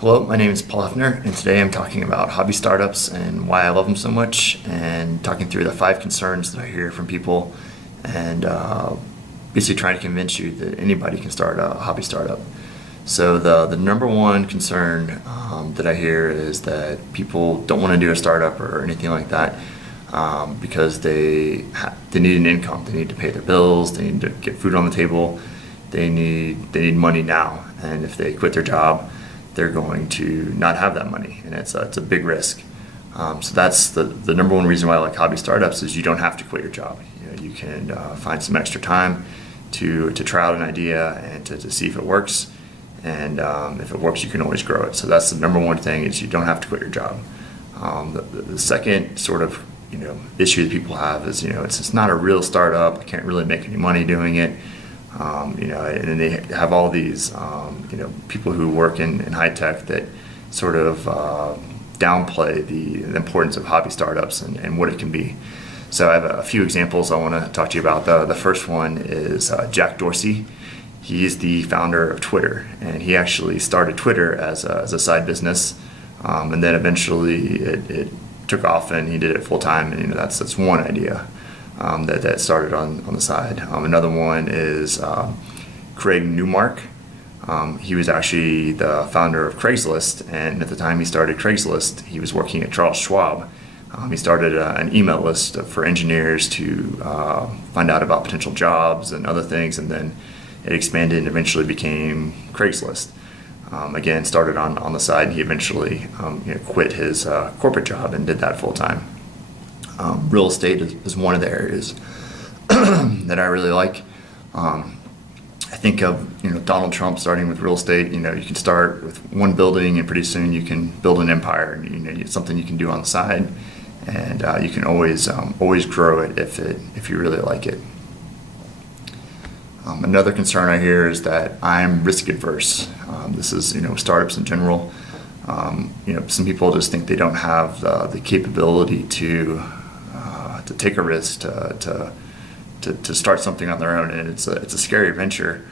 Hello, my name is Paul Hefner, and today I'm talking about hobby startups and why I love them so much, and talking through the 5 concerns that I hear from people, and basically trying to convince you that anybody can start a hobby startup. So the number one concern that I hear is that people don't want to do a startup or anything like that because they need an income. They need to pay their bills. They need to get food on the table. They need money now, and if they quit their job, they're going to not have that money, and it's a big risk. So that's the number one reason why I like hobby startups is you don't have to quit your job. You can find some extra time to try out an idea and to see if it works. And if it works, you can always grow it. So that's the number one thing is you don't have to quit your job. The second sort of issue that people have is it's not a real startup. I can't really make any money doing it. And they have all these people who work in high tech that sort of downplay the importance of hobby startups and what it can be. So I have a few examples I want to talk to you about. The first one is Jack Dorsey. He is the founder of Twitter, and he actually started Twitter as a side business, and then eventually it took off, and he did it full time. And that's one idea that started on the side. Another one is Craig Newmark. He was actually the founder of Craigslist, and at the time he started Craigslist, he was working at Charles Schwab. He started an email list for engineers to find out about potential jobs and other things, and then it expanded and eventually became Craigslist. Again, started on the side, and he eventually quit his corporate job and did that full time. Real estate is one of the areas that I really like. I think of Donald Trump starting with real estate. You can start with one building, and pretty soon you can build an empire. And it's something you can do on the side, and you can always grow it if you really like it. Another concern I hear is that I'm risk adverse. This is startups in general. Some people just think they don't have the capability to take a risk, to start something on their own, and it's a scary venture.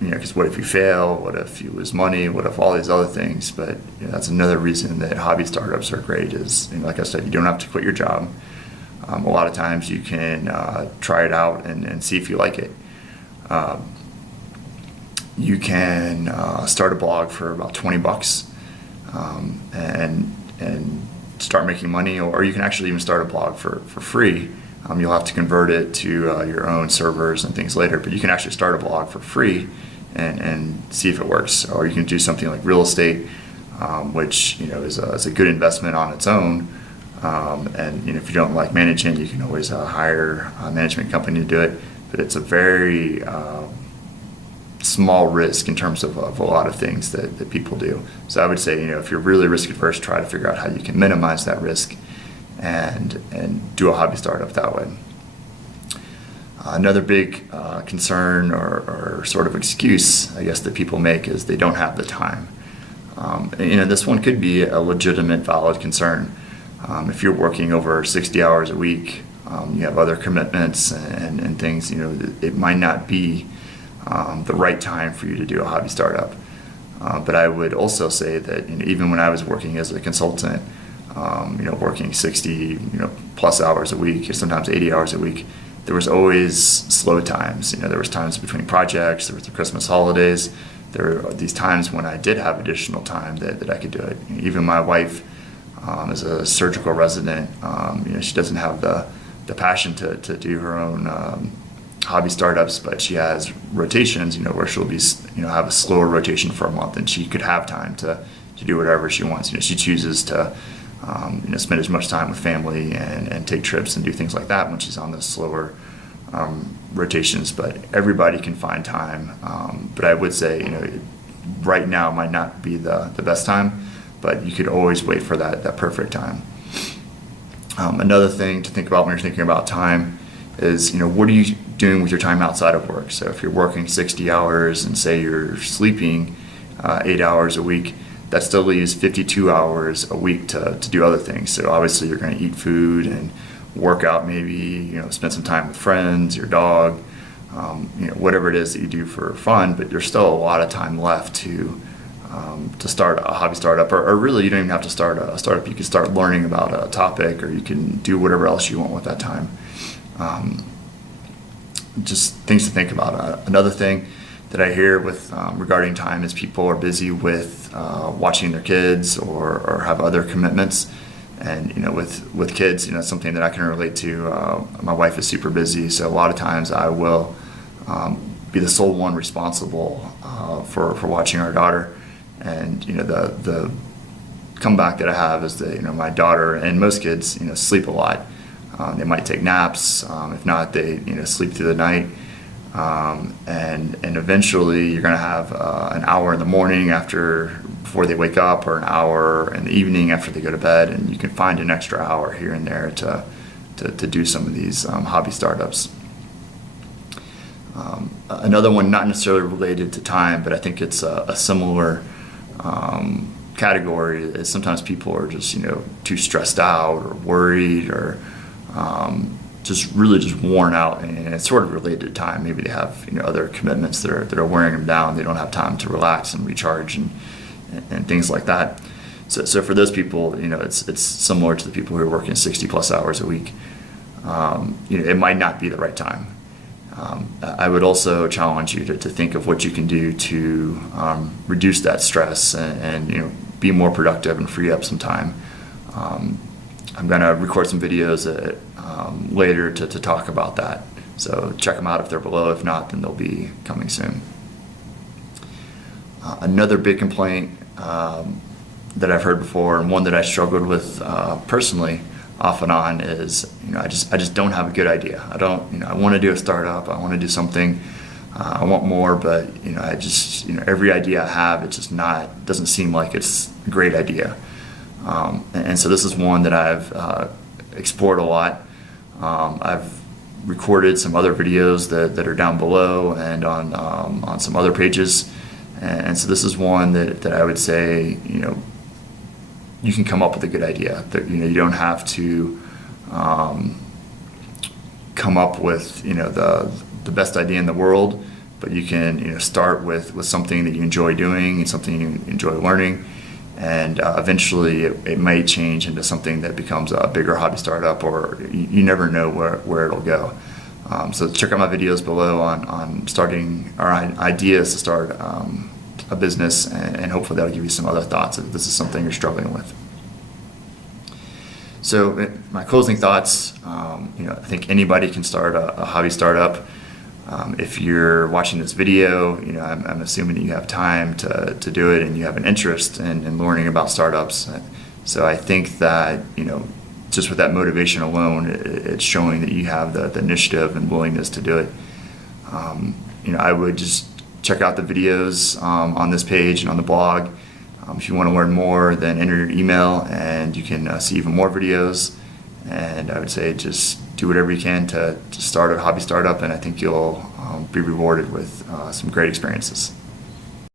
Because what if you fail? What if you lose money? What if all these other things? But that's another reason that hobby startups are great. Is like I said, you don't have to quit your job. A lot of times you can try it out and see if you like it. You can start a blog for about $20 and start making money, or you can actually even start a blog for free. You'll have to convert it to your own servers and things later, but you can actually start a blog for free and see if it works. Or you can do something like real estate, which is a good investment on its own. And if you don't like managing, you can always hire a management company to do it. But it's a very small risk in terms of a lot of things that people do. So I would say, if you're really risk adverse, try to figure out how you can minimize that risk and do a hobby startup that way. Another big concern or sort of excuse, I guess, that people make is they don't have the time. This one could be a legitimate, valid concern. If you're working over 60 hours a week, you have other commitments and things, it might not be the right time for you to do a hobby startup. But I would also say that even when I was working as a consultant, working 60 plus hours a week, or sometimes 80 hours a week, there was always slow times. There was times between projects, there was the Christmas holidays. There were these times when I did have additional time that I could do it. Even my wife, as a surgical resident, she doesn't have the passion to do her own hobby startups, but she has rotations, where she'll be, have a slower rotation for a month, and she could have time to do whatever she wants. She chooses to, spend as much time with family and take trips and do things like that when she's on the slower rotations. But everybody can find time. But I would say, right now might not be the best time, but you could always wait for that perfect time. Another thing to think about when you're thinking about time is, what are you doing with your time outside of work? So if you're working 60 hours and say you're sleeping 8 hours a week, that still leaves 52 hours a week to do other things. So obviously you're going to eat food and work out, maybe spend some time with friends, your dog, whatever it is that you do for fun, but there's still a lot of time left to to start a hobby startup, or really you don't even have to start a startup. You can start learning about a topic, or you can do whatever else you want with that time. Just things to think about. Another thing that I hear with regarding time is people are busy with watching their kids or have other commitments. And with kids, it's something that I can relate to. My wife is super busy, so a lot of times I will be the sole one responsible for watching our daughter. And the comeback that I have is that my daughter and most kids sleep a lot. They might take naps. If not, they sleep through the night. And eventually you're going to have an hour in the morning before they wake up, or an hour in the evening after they go to bed, and you can find an extra hour here and there to do some of these hobby startups. Another one, not necessarily related to time, but I think it's a similar category, is sometimes people are just too stressed out or worried, or just worn out, and it's sort of related to time. Maybe they have other commitments that are wearing them down. They don't have time to relax and recharge and things like that. So for those people, it's similar to the people who are working 60 plus hours a week. It might not be the right time. I would also challenge you to think of what you can do to reduce that stress and be more productive and free up some time. I'm going to record some videos later to talk about that. So check them out if they're below. If not, then they'll be coming soon. Another big complaint that I've heard before, and one that I struggled with personally off and on, is I just don't have a good idea. I want to do a startup. I want to do something. I want more, but I just every idea I have, it just doesn't seem like it's a great idea. And so this is one that I've explored a lot. I've recorded some other videos that are down below and on some other pages. And so this is one that I would say, you can come up with a good idea. That you don't have to come up with the best idea in the world, but you can start with something that you enjoy doing and something you enjoy learning, and eventually it may change into something that becomes a bigger hobby startup, or you never know where it'll go. So check out my videos below on starting or ideas to start a business, and hopefully that'll give you some other thoughts if this is something you're struggling with. So my closing thoughts, I think anybody can start a hobby startup. If you're watching this video, I'm assuming you have time to do it, and you have an interest in learning about startups. So I think that just with that motivation alone, it's showing that you have the initiative and willingness to do it. I would just check out the videos on this page and on the blog. If you want to learn more, then enter your email and you can see even more videos. And I would say just do whatever you can to start a hobby startup, and I think you'll be rewarded with some great experiences.